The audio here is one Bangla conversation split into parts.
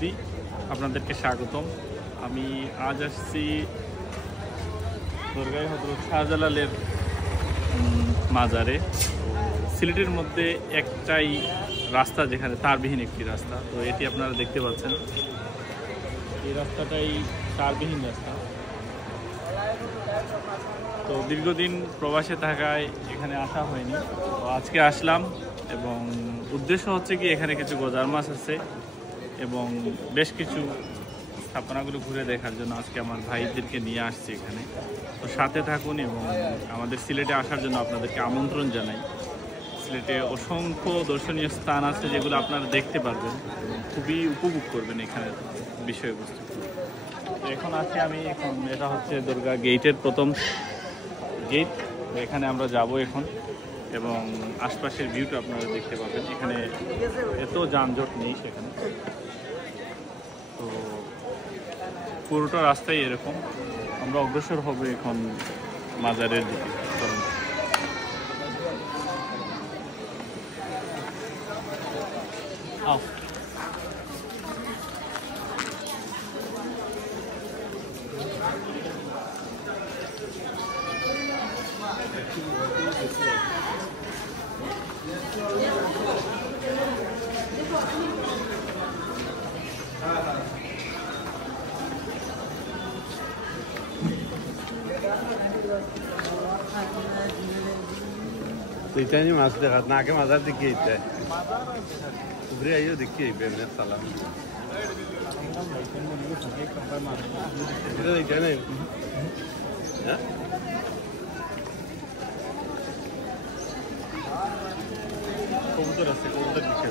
মাসুদি, আপনাদেরকে স্বাগতম। আমি আজ আসছি দরগাহ হযরত শাহজালালের মাজারে। সিলেটের মধ্যে একটাই রাস্তা যেখানে তারবিহীন একটি রাস্তা, তো এটি আপনারা দেখতে পাচ্ছেন। এই রাস্তাটাই তারবিহীন রাস্তা। তো দীর্ঘদিন প্রবাসে থাকায় এখানে আসা হয়নি, তো আজকে আসলাম এবং উদ্দেশ্য হচ্ছে কি এখানে কিছু গজার মাছ আছে এবং বেশ কিছু স্থাপনাগুলো ঘুরে দেখার জন্য আজকে আমার ভাইদেরকে নিয়ে আসছি এখানে। তো সাথে থাকুন এবং আমাদের সিলেটে আসার জন্য আপনাদেরকে আমন্ত্রণ জানাই। সিলেটে অসংখ্য দর্শনীয় স্থান আছে যেগুলো আপনারা দেখতে পারবেন এবং খুবই উপভোগ করবেন এখানের বিষয়বস্তু। এখন আছি আমি, এখন এটা হচ্ছে দরগা গেটের প্রথম গেট। এখানে আমরা যাব এখন এবং আশপাশের ভিউটা আপনারা দেখতে পাবেন। এখানে এত যানজট নেই সেখানে, তো পুরোটা রাস্তাই এরকম। আমরা অগ্রসর হব এখন মাজারের দিকে। Titani mas dekat na ke mazar dikhi ite. Ubri ayo dikhi bemne salam. Ito dikhe na. Ha? কবুতর আছে, কবুতর দিচ্ছে।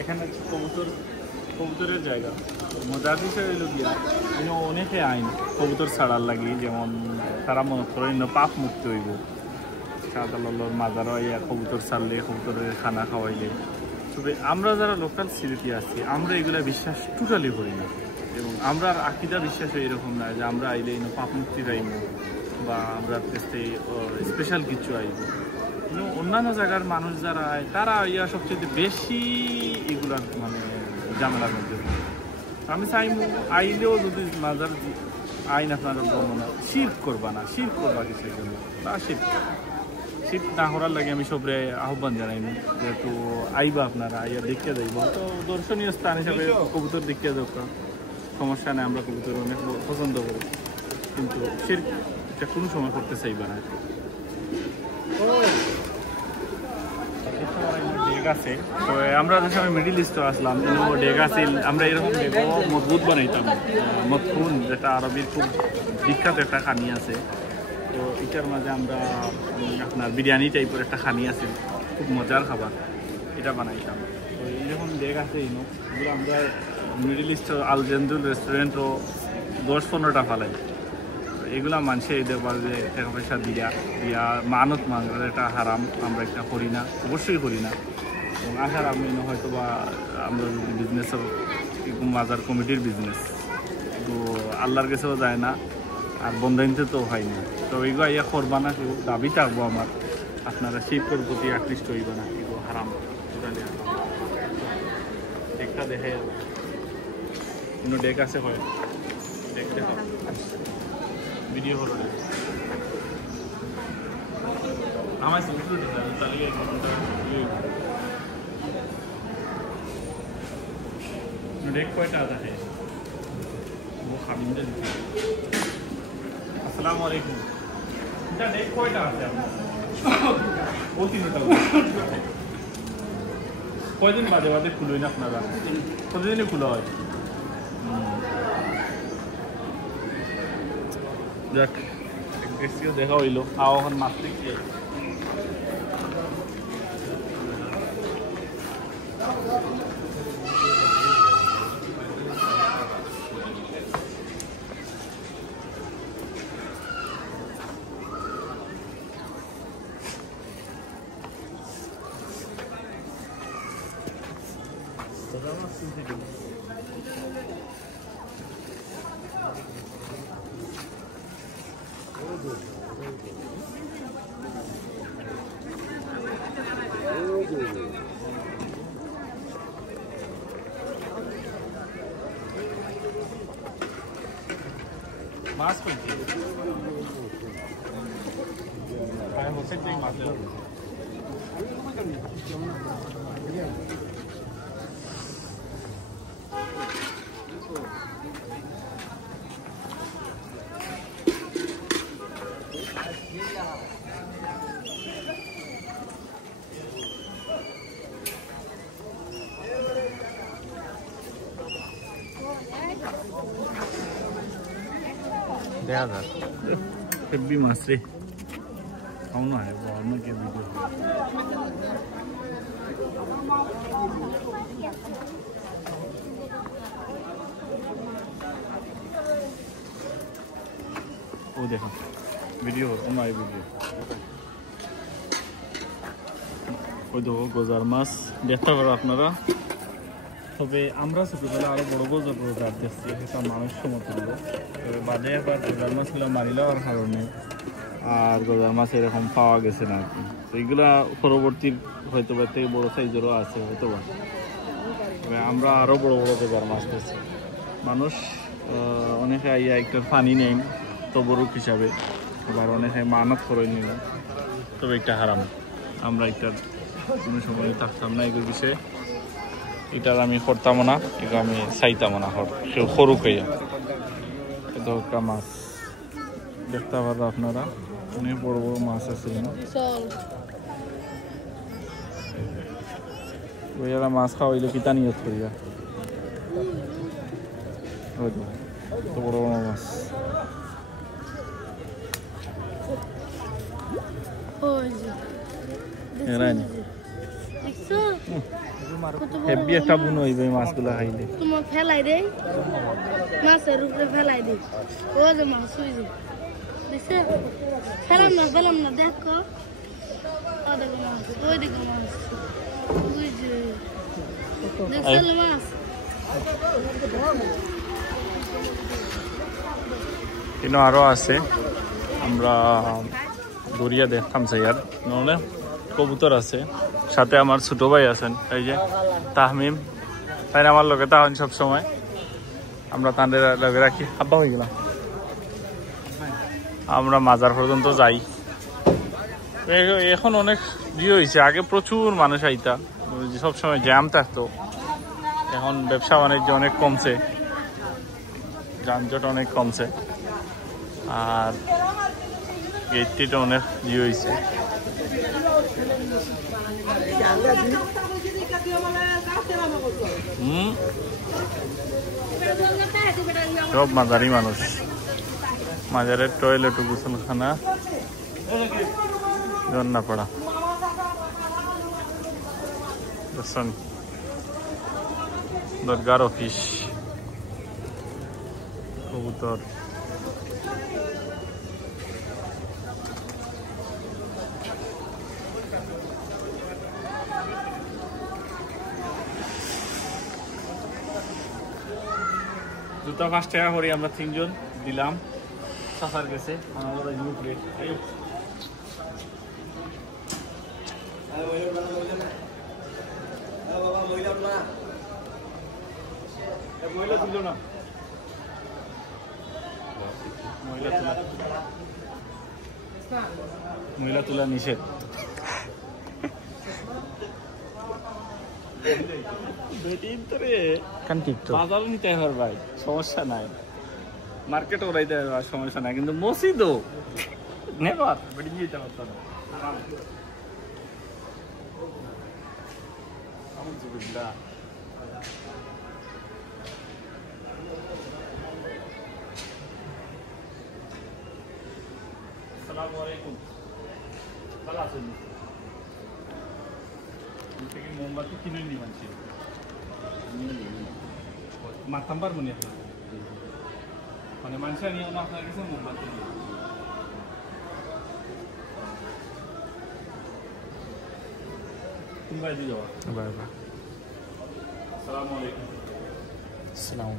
এখানে কবুতরের জায়গা মজার বিষয় হইল গিয়া অনেকে আইন কবুতর ছাড়ার লাগি, যেমন তারা মনে করেন পাপ মুক্তি হইব। শাহজালালের মাজার ইয়া কবুতর ছাড়লে, কবুতরের খানা খাওয়াইলে। তবে আমরা যারা লোকাল সিলেটি আছি আমরা এগুলা বিশ্বাস টোটালি করি না এবং আমরা আকিদা বিশ্বাস এরকম না যে আমরা আইলে পাপ মুক্তি পাইব বা আমরা স্পেশাল কিছু আইব। কিন্তু অন্যান্য জায়গার মানুষ যারা আয় তারা ইয়া সবচেয়ে বেশি এগুলার মানে ঝামেলার মধ্যে। আমি চাইব আইলেও যদি মাজার আইন আপনারা বর্ণনা শিরক করবা না, শিরক করবা কিসের জন্য বা শিরক না করার লাগে আমি সবরে আহ্বান জানাইনি। যেহেতু আইবা আপনারা আইয়া দেখতে যাইব, তো দর্শনীয় স্থান হিসাবে কবুতর দেখতে দরকার, সমস্যা নেই। আমরা কবুতর অনেক পছন্দ করি, কিন্তু শিরক এটা কোনো সময় করতে চাইবা না। ডেক আছে, তো আমরা যে সময় মিডিল ইস্টে আসলাম ডেক আছিল, আমরা এরকম ডেক মজবুত বানাইতাম। মতফুন যেটা আরবির খুব বিখ্যাত একটা খানি আছে, তো এটার মাঝে আমরা আপনার বিরিয়ানি টাইপের একটা খানি আছে, খুব মজার খাবার, এটা বানাইতাম। তো এইরকম ডেক আছে এগুলো আমরা মিডিল ইস্টের আলজেন্দুল রেস্টুরেন্টও 10-15টা ফালাই। এগুলা মানুষে এদের পারে টাকা পয়সা দিয়া মানত মাংস, এটা হারাম, আমরা এটা করি না, অবশ্যই করি না। এবং আসার আমি হয়তো বা আমরা যদি বিজনেসের মাজার কমিটির বিজনেস, তো আল্লাহর কাছেও যায় না আর বন্ধাইতে তো হয় না। তো এইগুলো ইয়া করবা না, কেউ দাবি থাকবো আমার, আপনারা শিল্পের প্রতি আকৃষ্ট হইবে না, এগুলো হারাম, টোটালি হারাম। ডেকটা দেখে কোনো ডেক আছে হয় ডেক দেখা ভিডিও হলো আমার ডেক কয়টা আছে वो खामिंदा दिखे। अस्सलाम वालेकुम। এটা ডেক কয়টা আছে আপনার? ও তিনটা। কয়দিন বাদে বাদে খুলুই না আপনারা? কতদিনে খোলা হয়? যাক, একটু দেখা হইলো। আও এখন মাছ দেখি। মাছ কইছি আর হচ্ছে যে মাছ দেখা যাক হেভি মাছ রে খাও না অন্য কেউ ভিডিও ও দেখো ভিডিও অন্য ভিডিও ওই দেখো গজার মাছ দেখতে পারো আপনারা তবে আমরা ছোটবেলা আরো বড় গজার দেখছি একটা মানুষ সমতুল্য বাদে এবার গজার মাছ ছিল মারি লওয়ার কারণে আর গজার মাছ এরকম পাওয়া গেছে না আর কি তো এইগুলা পরবর্তী হয়তো বা থেকে বড় সাইজেরও আছে হয়তো বা তবে আমরা আরো বড় বড় গজার মাছ পেয়েছি মানুষ অনেকে আইয়া একটা পানি নেই তবরুক হিসাবে এবার অনেকে মানত করে নিল তবে একটা হারাম আমরা একটা কোনো সময় থাকতাম না এগুলোর বিষয়ে এটার আমি করতাম না এগুলো আমি চাইতাম না কেউ সরু খাইয়া এটা একটা মাছ দেখতে পারো আপনারা অনেক বড় বড় মাছ আছে ওইরা মাছ খাওয়াইলে কিতা নিয়ত করিয়া বড় বড় মাছ হেভি একটা বুনো হইবে মাছগুলা খাইলে তোমার ফেলাই দে মাছের উপরে ফেলাই দে ও যে মাছ হইছে দেখছে ফেলাম না দেখো ও দেখো মাছ ওই দেখো মাছ ওই যে দেখছো মাছ কিন্তু আরো আছে আমরা দরিয়া দেখতাম স্যার নহলে কবুতর আছে সাথে আমার ছোট ভাই আছেন এই যে তাহমিম তাই আমার লোকে তাহন সব সময় আমরা তাদের লগে রাখি আব্বা হয়ে গেলাম আমরা মাজার পর্যন্ত যাই এখন অনেক ইয়ে হয়েছে আগে প্রচুর মানুষ আইতা সবসময় জ্যাম থাকতো এখন ব্যবসা বাণিজ্য অনেক কমছে যানজট অনেক কমছে আর গেটটিটা অনেক ইয়ে হয়েছে সব মাজারি মানুষ মাজারের টয়লেট গোসলখানা জন্নাপাড়া দরগার অফিস কবুতর জুতা 5 টাকা করে আমরা 3 জন দিলাম সাফার গেছে আমাদের গ্রুপে মহিলা তুলো না মহিলা তোলা নিষেধ বাজারও নিতে হবে ভাই সমস্যা নাই মার্কেট ওরাইতে হবে সমস্যা নাই কিন্তু মসজিদও নেবার বেটিং যেতে পারতাম আসসালামু আলাইকুম ভালো আছেন মোমবাতি কিনে নি মানছি মাতাম্বার মনে আছে মানে মানুষের নিয়ে আপনার কাছে মোমবাতি নিয়ে তুমি বাইরে যাওয়া বাই বাই আসসালামু আলাইকুম আসসালাম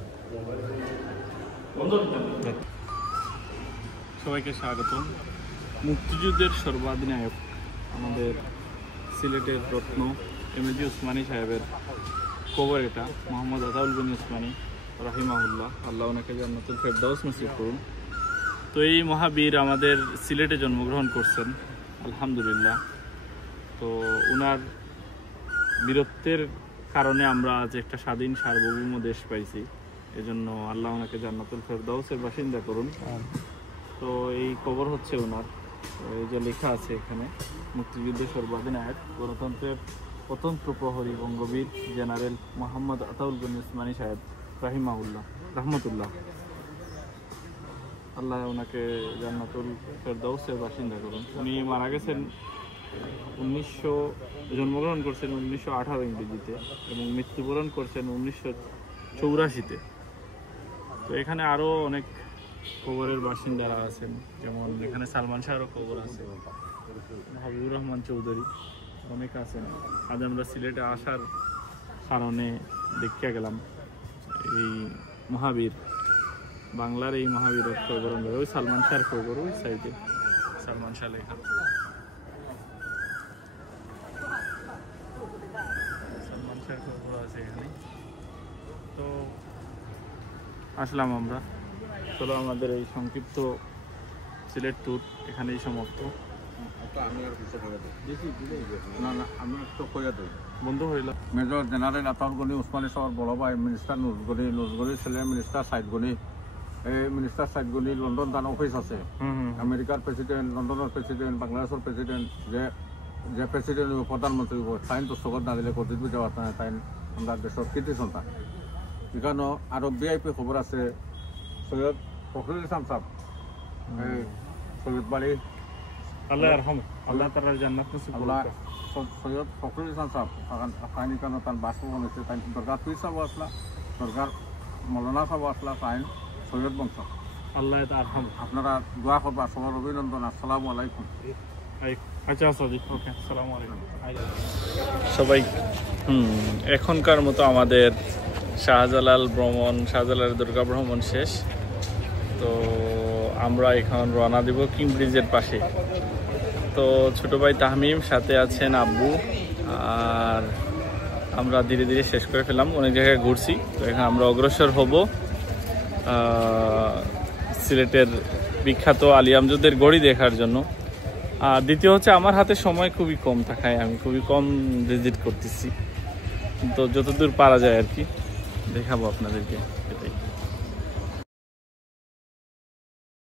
সবাইকে স্বাগতম। মুক্তিযুদ্ধের সর্বাধিনায়ক আমাদের সিলেটের রত্ন এমএজি উসমানী সাহেবের কবর এটা, মোহাম্মদ আতাউল গনি উসমানী রাহিমাহুল্লাহ, আল্লাহ ওনাকে জান্নাতুল ফেরদাউস নসিব করুন। তো এই মহাবীর আমাদের সিলেটে জন্মগ্রহণ করছেন আলহামদুলিল্লাহ। তো ওনার বীরত্বের কারণে আমরা আজ একটা স্বাধীন সার্বভৌম দেশ পাইছি, এজন্য আল্লাহ ওনাকে জান্নাতুল ফেরদাউসের বাসিন্দা করুন। তো এই কবর হচ্ছে ওনার, এই যে লেখা আছে এখানে, মুক্তিযুদ্ধের সর্বাধিনায়ক গণতন্ত্রের প্রতন্ত্র প্রহরী বঙ্গবীর জেনারেল মোহাম্মদ আতাউল গনি উসমানী সাহেব রাহিমাহুল্লাহ রহমতুল্লাহ, আল্লাহ ওনাকে জান্নাতুল ফেরদাউসের বাসিন্দা করুন। উনি মারা গেছেন জন্মগ্রহণ করছেন 1918 ইংরেজিতে এবং মৃত্যুবরণ করছেন 1984-তে। তো এখানে আরও অনেক কবরের বাসিন্দারা আছেন, যেমন এখানে সালমান শাহরও কবর আছে, হাবিবুর রহমান চৌধুরী, অনেক আছেন। আজ আমরা সিলেটে আসার কারণে দেখিয়া গেলাম এই মহাবীর, বাংলার এই মহাবীরের কবর। ওই সালমান শাহর কবর ওই সাইডে, সালমান শাহ লেখা, সালমান শাহর কবর আছে এখানে। তো আসলাম আমরা, চলো আমাদের এই সংক্ষিপ্ত সিলেট ট্যুর এখানেই সমাপ্ত। বন্ধু হইল মেজর জেনারেল আতাউল গনি উসমানী সাহেব বড় ভাই মিনিস্টার নুরগনির ছেলে মিনিস্টার সাইদ গনি। এই মিনিস্টার সাইদ গনি লন্ডন তার অফিস আছে, আমেরিকার প্রেসিডেন্ট, লন্ডনের প্রেসিডেন্ট, বাংলাদেশের প্রেসিডেন্ট, যে প্রেসিডেন্ট প্রধানমন্ত্রী তাইন তো সগত না দিলে কত যাওয়া তাই আমরা দেশের কৃতি সন্তান। এখানেও আরো ভিআইপি খবর আছে, সৈয়দ ফখরুল ইসলাম সাহেব, সৈয়দ বাড়ি আল্লাহ আরহাম, আল্লাহ তাআলা জান্নাত নসিব আল্লাহ করুন। সৈয়দ ফখরুল ইসলাম সাহেব কাহিনী কেন তার বাসভবন হয়েছে, তাই দরগার পীর সাহেব আসলা, দরগার মৌলানা সাহেব আসলা, তাই সৈয়দ বংশ। আল্লাহ আরহাম, আপনারা দোয়া করবা, সবার অভিনন্দন। আসসালামু আলাইকুম। আচ্ছা সদি, ওকে, আসসালামু আলাইকুম সবাই। এখনকার মতো আমাদের শাহজালাল ভ্রমণ, শাহজালালের দুর্গা ভ্রমণ শেষ। তো আমরা এখন রওনা দিব কিং ব্রিজের পাশে। তো ছোট ভাই তাহমিম, সাথে আছেন আব্বু, আর আমরা ধীরে ধীরে শেষ করে ফেলাম, অনেক জায়গায় ঘুরছি। তো এখানে আমরা অগ্রসর হব সিলেটের বিখ্যাত আলী আমজদের গড়ি দেখার জন্য। আর দ্বিতীয় হচ্ছে, আমার হাতে সময় খুবই কম থাকায় আমি খুবই কম ভিজিট করতেছি, তো যতদূর পারা যায় আর কি দেখাবো আপনাদেরকে।